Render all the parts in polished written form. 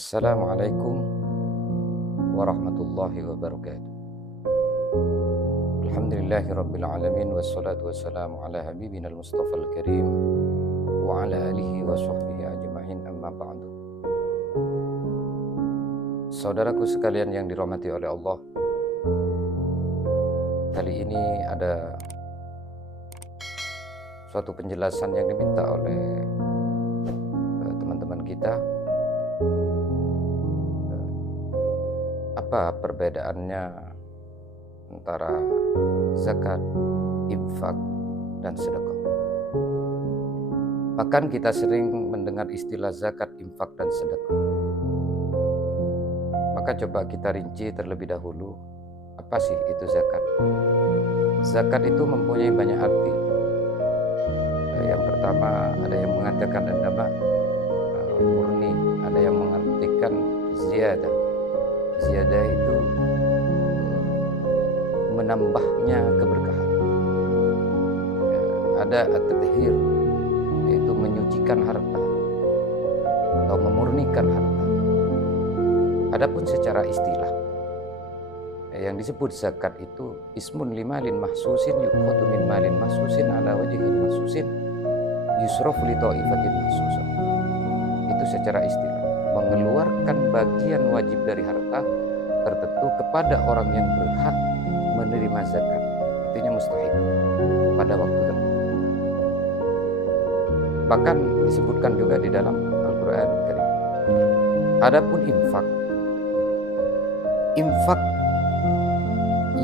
Assalamualaikum warahmatullahi wabarakatuh. Alhamdulillahi rabbil alamin, wassalatu wassalamu ala habibina al-mustafa al-karim wa ala alihi wa sahbihi ajma'in, amma ba'du. Saudaraku sekalian yang dirahmati oleh Allah, kali ini ada suatu penjelasan yang diminta oleh teman-teman kita. Apa perbedaannya antara zakat, infak, dan sedekah? Bahkan kita sering mendengar istilah zakat, infak, dan sedekah. Maka coba kita rinci terlebih dahulu, apa sih itu zakat? Zakat itu mempunyai banyak arti. Yang pertama, ada yang mengatakan an-nama, murni, ada yang mengartikan ziyadah. Ziyadah itu menambahnya keberkahan. Ada at-tathhir, yaitu menyucikan harta atau memurnikan harta. Adapun secara istilah, yang disebut zakat itu ismun limalin mahsusin yukhadu min malin mahsusin ala wajhin mahsusin yusrafu li ta'ifatin mahsusin. Itu secara istilah, mengeluarkan bagian wajib dari harta tertentu kepada orang yang berhak menerima zakat, artinya mustahik pada waktu tertentu. Bahkan disebutkan juga di dalam Al-Quran Karim. Adapun infak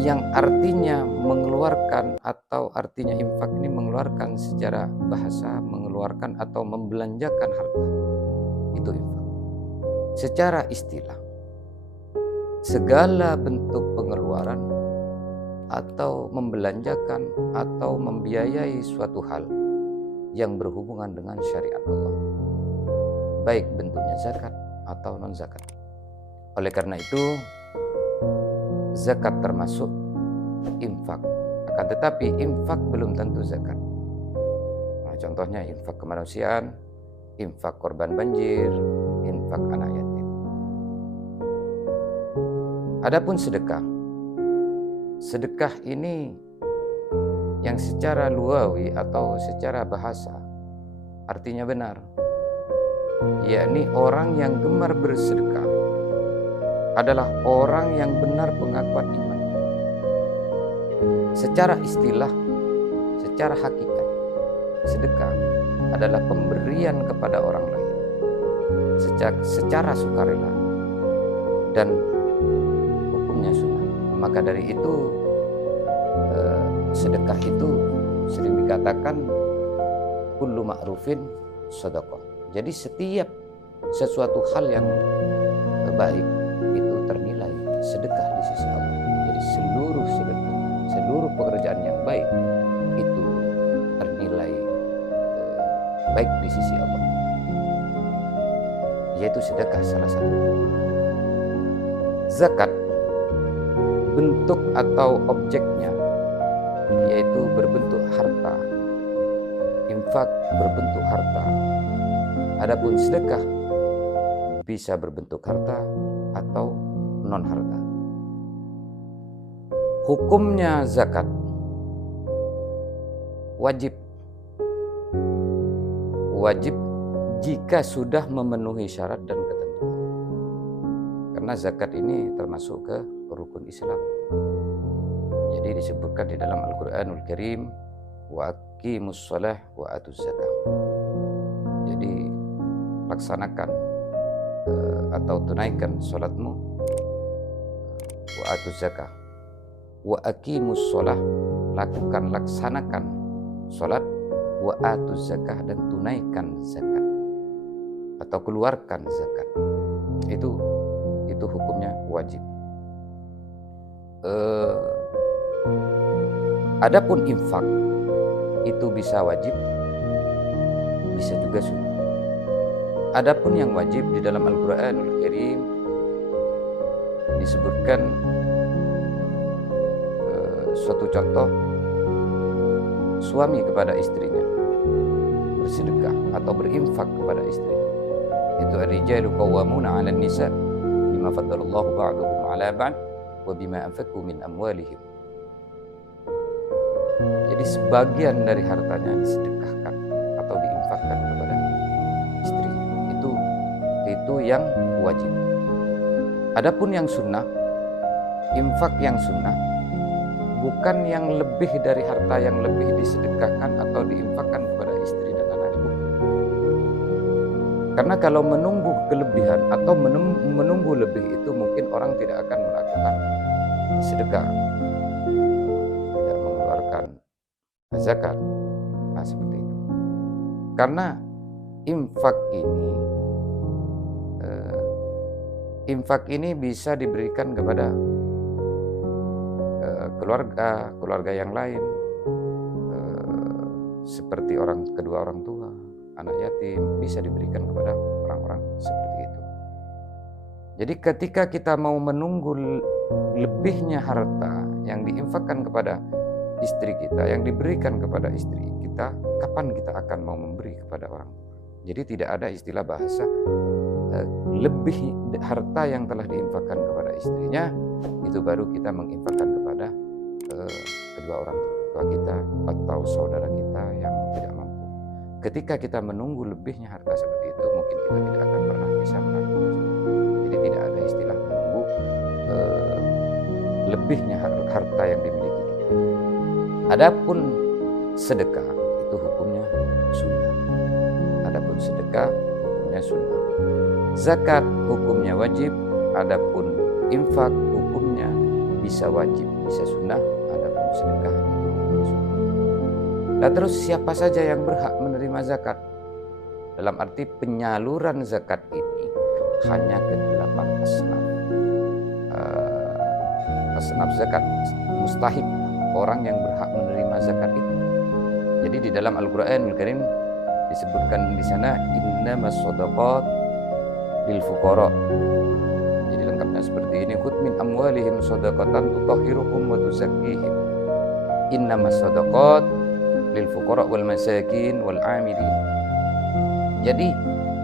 yang artinya mengeluarkan, atau artinya infak ini mengeluarkan secara bahasa, mengeluarkan atau membelanjakan harta, itu infak. Secara istilah, segala bentuk pengeluaran atau membelanjakan atau membiayai suatu hal yang berhubungan dengan syariat Allah, baik bentuknya zakat atau non-zakat. Oleh karena itu, zakat termasuk infak. Akan tetapi infak belum tentu zakat. Nah, contohnya infak kemanusiaan, infak korban banjir, infak anak yatim. Adapun sedekah. Sedekah ini yang secara lugawi atau secara bahasa artinya benar, yakni orang yang gemar bersedekah adalah orang yang benar pengakuan iman. Secara istilah, secara hakikat, sedekah adalah pemberian kepada orang lain secara sukarela dan hukumnya sunnah. Maka dari itu sedekah itu sering dikatakan kullu ma'rufin shadaqah. Jadi setiap sesuatu hal yang baik itu ternilai sedekah di sisi Allah. Jadi seluruh sedekah, seluruh pekerjaan yang baik itu ternilai baik di sisi Allah, yaitu sedekah salah satu. Zakat bentuk atau objeknya yaitu berbentuk harta, infak berbentuk harta. Adapun sedekah bisa berbentuk harta atau non harta. Hukumnya zakat wajib jika sudah memenuhi syarat dan ketentuan. Karena zakat ini termasuk ke rukun Islam. Jadi disebutkan di dalam Al-Quranul Karim, wa aqimus shalah wa atuz zakah. Jadi laksanakan atau tunaikan salatmu, wa atuz zakah. Wa aqimus shalah, laksanakan salat, wa atuz zakah, dan tunaikan zakat atau keluarkan zakat. Itu hukumnya wajib. Adapun infak itu bisa wajib, bisa juga sunnah. Adapun yang wajib di dalam Al-Quranul Karim disebutkan suatu contoh suami kepada istrinya bersedekah atau berinfak kepada istrinya. Itu ar-rijalu qawwamuna 'alan nisa bima faddalallahu ba'dahum 'ala ba'd wa bima anfaqu min amwalihim. Jadi sebagian dari hartanya disedekahkan atau diinfakkan kepada istrinya. Itu yang wajib. Adapun yang sunnah, infak yang sunnah bukan yang lebih dari harta yang lebih disedekahkan atau diinfakkan kepada istri dan anak ibu. Karena kalau menunggu kelebihan atau menunggu lebih itu mungkin orang tidak akan melakukan sedekah, tidak mengeluarkan zakat, seperti itu. Karena infak ini bisa diberikan kepada keluarga yang lain, seperti kedua orang tua, anak yatim, bisa diberikan kepada orang-orang seperti itu. Jadi ketika kita mau menunggu lebihnya harta yang diinfakkan kepada istri kita, yang diberikan kepada istri kita, kapan kita akan mau memberi kepada orang tua? Jadi tidak ada istilah bahasa lebih harta yang telah diinfakkan kepada istrinya, itu baru kita menginfakkan kepada kedua orang tua kita atau saudara kita yang tidak mampu. Ketika kita menunggu lebihnya harta seperti itu, mungkin kita tidak akan pernah bisa melakukan. Jadi tidak ada istilah menunggu lebihnya harta yang dimiliki kita. Adapun sedekah itu hukumnya sunnah. Adapun sedekah hukumnya sunnah. Zakat hukumnya wajib, adapun infak hukumnya bisa wajib, bisa sunnah, adapun sedekah itu hukumnya sunnah. Nah terus siapa saja yang berhak menerima zakat? Dalam arti penyaluran zakat ini hanya ke 8 asnaf zakat mustahik, orang yang berhak menerima zakat itu. Jadi di dalam Al-Qur'an Al-Karim disebutkan di sana innamas shadaqat lil fuqara. Jadi lengkapnya seperti ini, khudh min amwalihim shadaqatan tutahhiruhum wa tuzakkihim. Innamas shadaqat lil fuqara wal masakin wal 'amilin. Jadi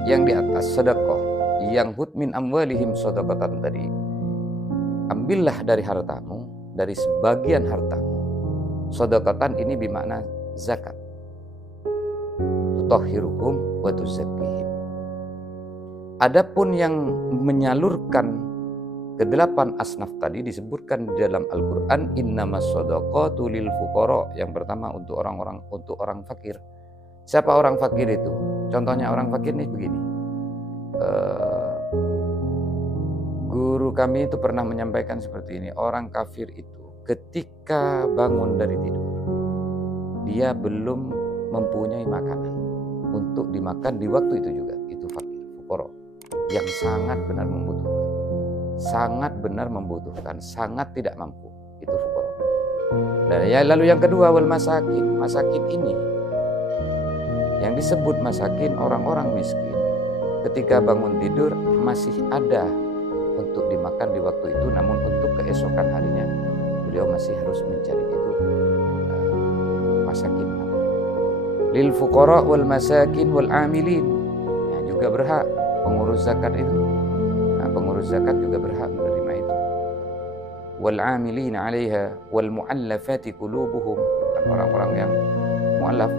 yang di atas sedekah, yang khudh min amwalihim shadaqatan tadi, ambillah dari hartamu, dari sebagian hartamu. Shadaqatan ini bermakna zakat. Tutahhiruhum wa tuzakkihim. Adapun yang menyalurkan ke-8 asnaf tadi disebutkan di dalam Al-Qur'an innamas shadaqatu lil fuqara. Yang pertama untuk orang fakir. Siapa orang fakir itu? Contohnya orang fakir nih begini. Guru kami itu pernah menyampaikan seperti ini, orang kafir itu ketika bangun dari tidur, dia belum mempunyai makanan untuk dimakan di waktu itu juga, itu fakir, fuqara, yang sangat benar membutuhkan, sangat tidak mampu, itu fuqara. Lalu yang kedua wal masakin. Masakin ini yang disebut masakin, orang-orang miskin ketika bangun tidur masih ada untuk dimakan di waktu itu, namun untuk keesokan harinya beliau masih harus mencari itu, masakin. Lil fuqara wal masakin wal amilin, yang juga berhak pengurus zakat itu. Pengurus zakat juga berhak menerima itu. Wal amilin 'alaiha wal mu'allafati qulubuhum, dan orang-orang yang mu'allaf.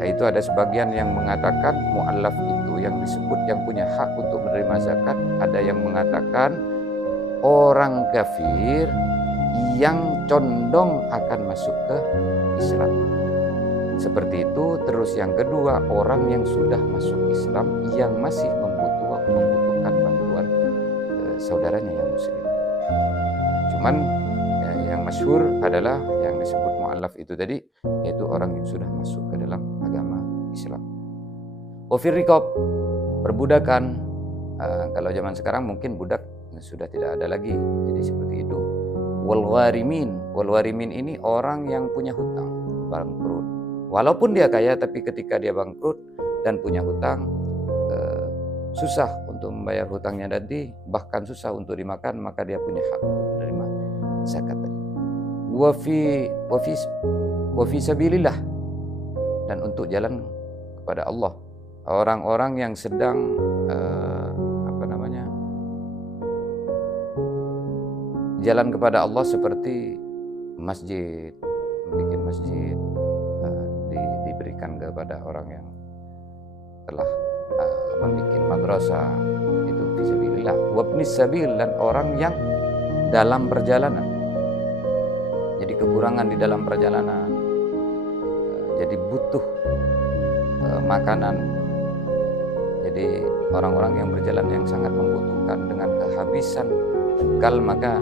Nah, itu ada sebagian yang mengatakan mu'allaf itu yang disebut yang punya hak untuk menerima zakat. Ada yang mengatakan orang kafir yang condong akan masuk ke Islam. Seperti itu. Terus yang kedua, orang yang sudah masuk Islam yang masih membutuhkan bantuan saudaranya yang muslim. Cuman yang masyhur adalah yang disebut mu'allaf itu tadi, yaitu orang yang sudah masuk ke dalam agama Islam. Wafir riqab, perbudakan. Kalau zaman sekarang mungkin budak sudah tidak ada lagi, jadi seperti itu. Wal gharimin ini orang yang punya hutang, bangkrut. Walaupun dia kaya, tapi ketika dia bangkrut dan punya hutang, susah untuk membayar hutangnya nanti, bahkan susah untuk dimakan, maka dia punya hak untuk menerima zakat tadi. Wa fi sabilillah, dan untuk jalan kepada Allah. Orang-orang yang sedang jalan kepada Allah seperti masjid, bikin masjid, diberikan kepada orang yang telah membuat madrasah, itu fisabilillah. Wabnis sabil, dan orang yang dalam perjalanan, jadi kekurangan di dalam perjalanan, jadi butuh makanan, jadi orang-orang yang berjalan yang sangat membutuhkan dengan kehabisan bekal, maka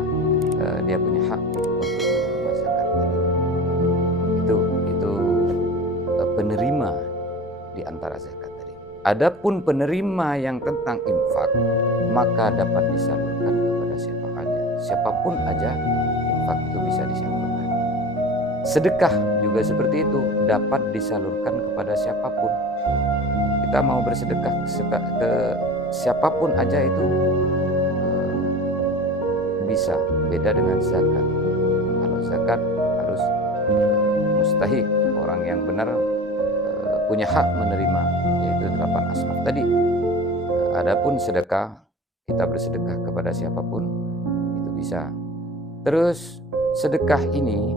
dia punya hak untuk menerima zakat. Itu penerima di antara zakat tadi. Adapun penerima yang tentang infak, maka dapat disalurkan kepada siapa aja, siapapun aja infak itu bisa disalurkan. Sedekah juga seperti itu, dapat disalurkan kepada siapapun. Kita mau bersedekah ke siapapun aja itu bisa. Beda dengan zakat. Kalau zakat harus mustahik, orang yang benar punya hak menerima, yaitu 8 asnaf tadi. Adapun sedekah, kita bersedekah kepada siapapun itu bisa. Terus sedekah ini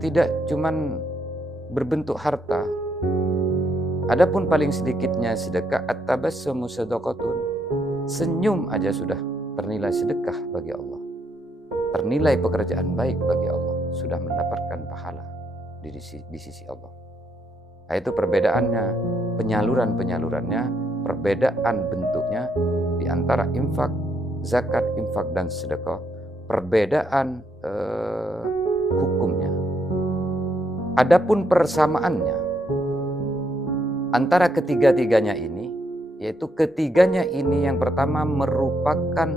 tidak cuman berbentuk harta. Adapun paling sedikitnya sedekah at-tabassumu shadaqatun. Senyum aja sudah ternilai sedekah bagi Allah. Ternilai pekerjaan baik bagi Allah, sudah mendapatkan pahala di sisi Allah. Nah, itu perbedaannya, penyalurannya, perbedaan bentuknya di antara infak, zakat, infak dan sedekah, perbedaan hukumnya. Adapun persamaannya antara ketiga-tiganya ini, yaitu ketiganya ini yang pertama merupakan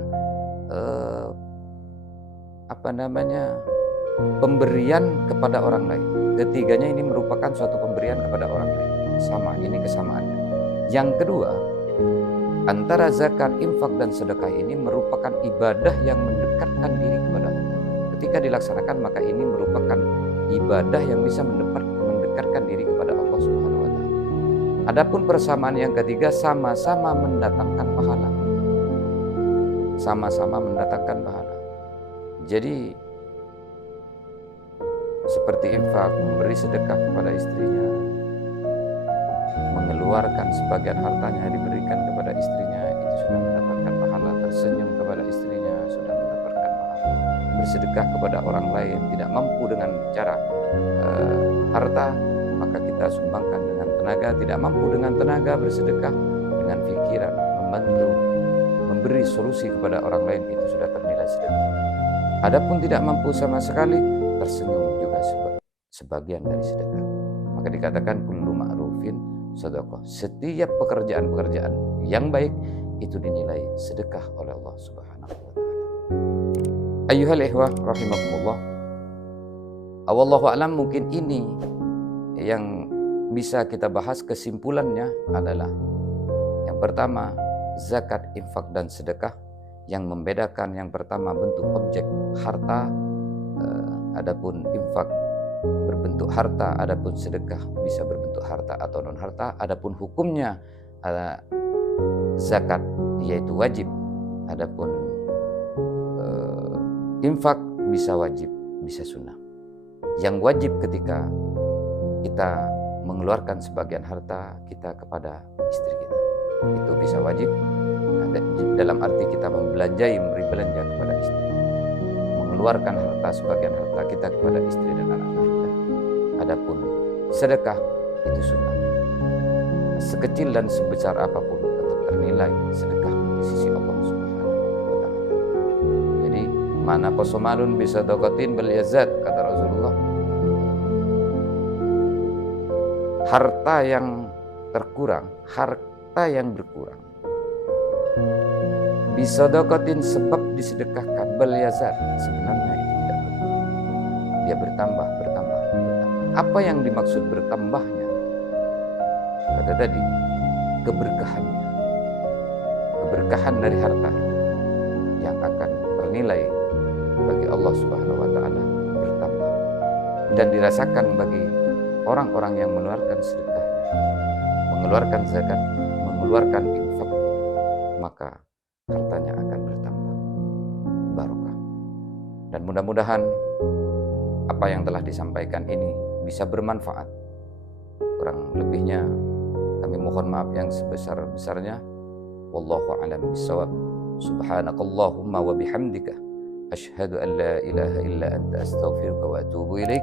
pemberian kepada orang lain. Ketiganya ini merupakan suatu pemberian kepada orang lain. Sama, ini kesamaannya. Yang kedua, antara zakat, infak dan sedekah ini merupakan ibadah yang mendekatkan diri kepada Allah. Ketika dilaksanakan, maka ini merupakan ibadah yang bisa mendekatkan diri kepada Allah Subhanahu wa taala. Adapun persamaan yang ketiga, sama-sama mendatangkan pahala. Sama-sama mendatangkan pahala. Jadi seperti infak, memberi sedekah kepada istrinya, mengeluarkan sebagian hartanya diberikan kepada istrinya, itu sudah mendapatkan pahala. Tersenyum kepada istrinya sudah mendapatkan pahala. Bersedekah kepada orang lain, tidak mampu dengan cara harta, maka kita sumbangkan dengan tenaga. Tidak mampu dengan tenaga, bersedekah dengan pikiran, membantu, memberi solusi kepada orang lain, itu sudah ternilai sedekah. Adapun tidak mampu sama sekali, tersenyum juga sebagian dari sedekah. Maka dikatakan kullu ma'rufin sedekah. Setiap pekerjaan-pekerjaan yang baik itu dinilai sedekah oleh Allah Subhanahu wa taala. Ayyuhal ikhwah rahimakumullah. Wallahu a'lam, mungkin ini yang bisa kita bahas. Kesimpulannya adalah yang pertama, zakat, infak dan sedekah. Yang membedakan yang pertama bentuk objek harta, adapun infak berbentuk harta, adapun sedekah bisa berbentuk harta atau non harta. Adapun hukumnya zakat yaitu wajib, adapun infak bisa wajib, bisa sunnah. Yang wajib ketika kita mengeluarkan sebagian harta kita kepada istri kita, itu bisa wajib. Dalam arti kita memberi belanja kepada istri, mengeluarkan harta sebagian harta kita kepada istri dan anak-anak kita. Adapun sedekah itu sunnah. Sekecil dan sebesar apapun tetap ternilai sedekah di sisi Allah Subhanahu wa taala. Jadi mana qasamalun bisadaqatin bal yazad, kata Rasulullah. Harta yang terkurang, harta yang berkurang, bisadaqatin sebab disedekahkan, bal yazad sebenarnya itu tidak berkurang, dia bertambah. Apa yang dimaksud bertambahnya? Kata tadi, keberkahannya, keberkahan dari harta itu yang akan bernilai bagi Allah Subhanahu wa taala bertambah dan dirasakan bagi orang-orang yang mengeluarkan sedekahnya, mengeluarkan zakat, mengeluarkan infak maka hartanya akan bertambah barokah. Dan mudah-mudahan apa yang telah disampaikan ini bisa bermanfaat. Kurang lebihnya kami mohon maaf yang sebesar-besarnya. Wallahu a'lam bishawab. Subhanakallahumma wa bihamdika asyhadu an la ilaha illa anta astaghfiruka wa atubu ilaik.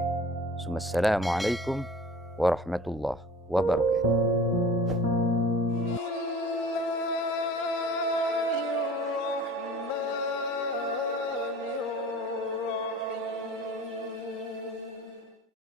Assalamualaikum warahmatullahi wabarakatuh.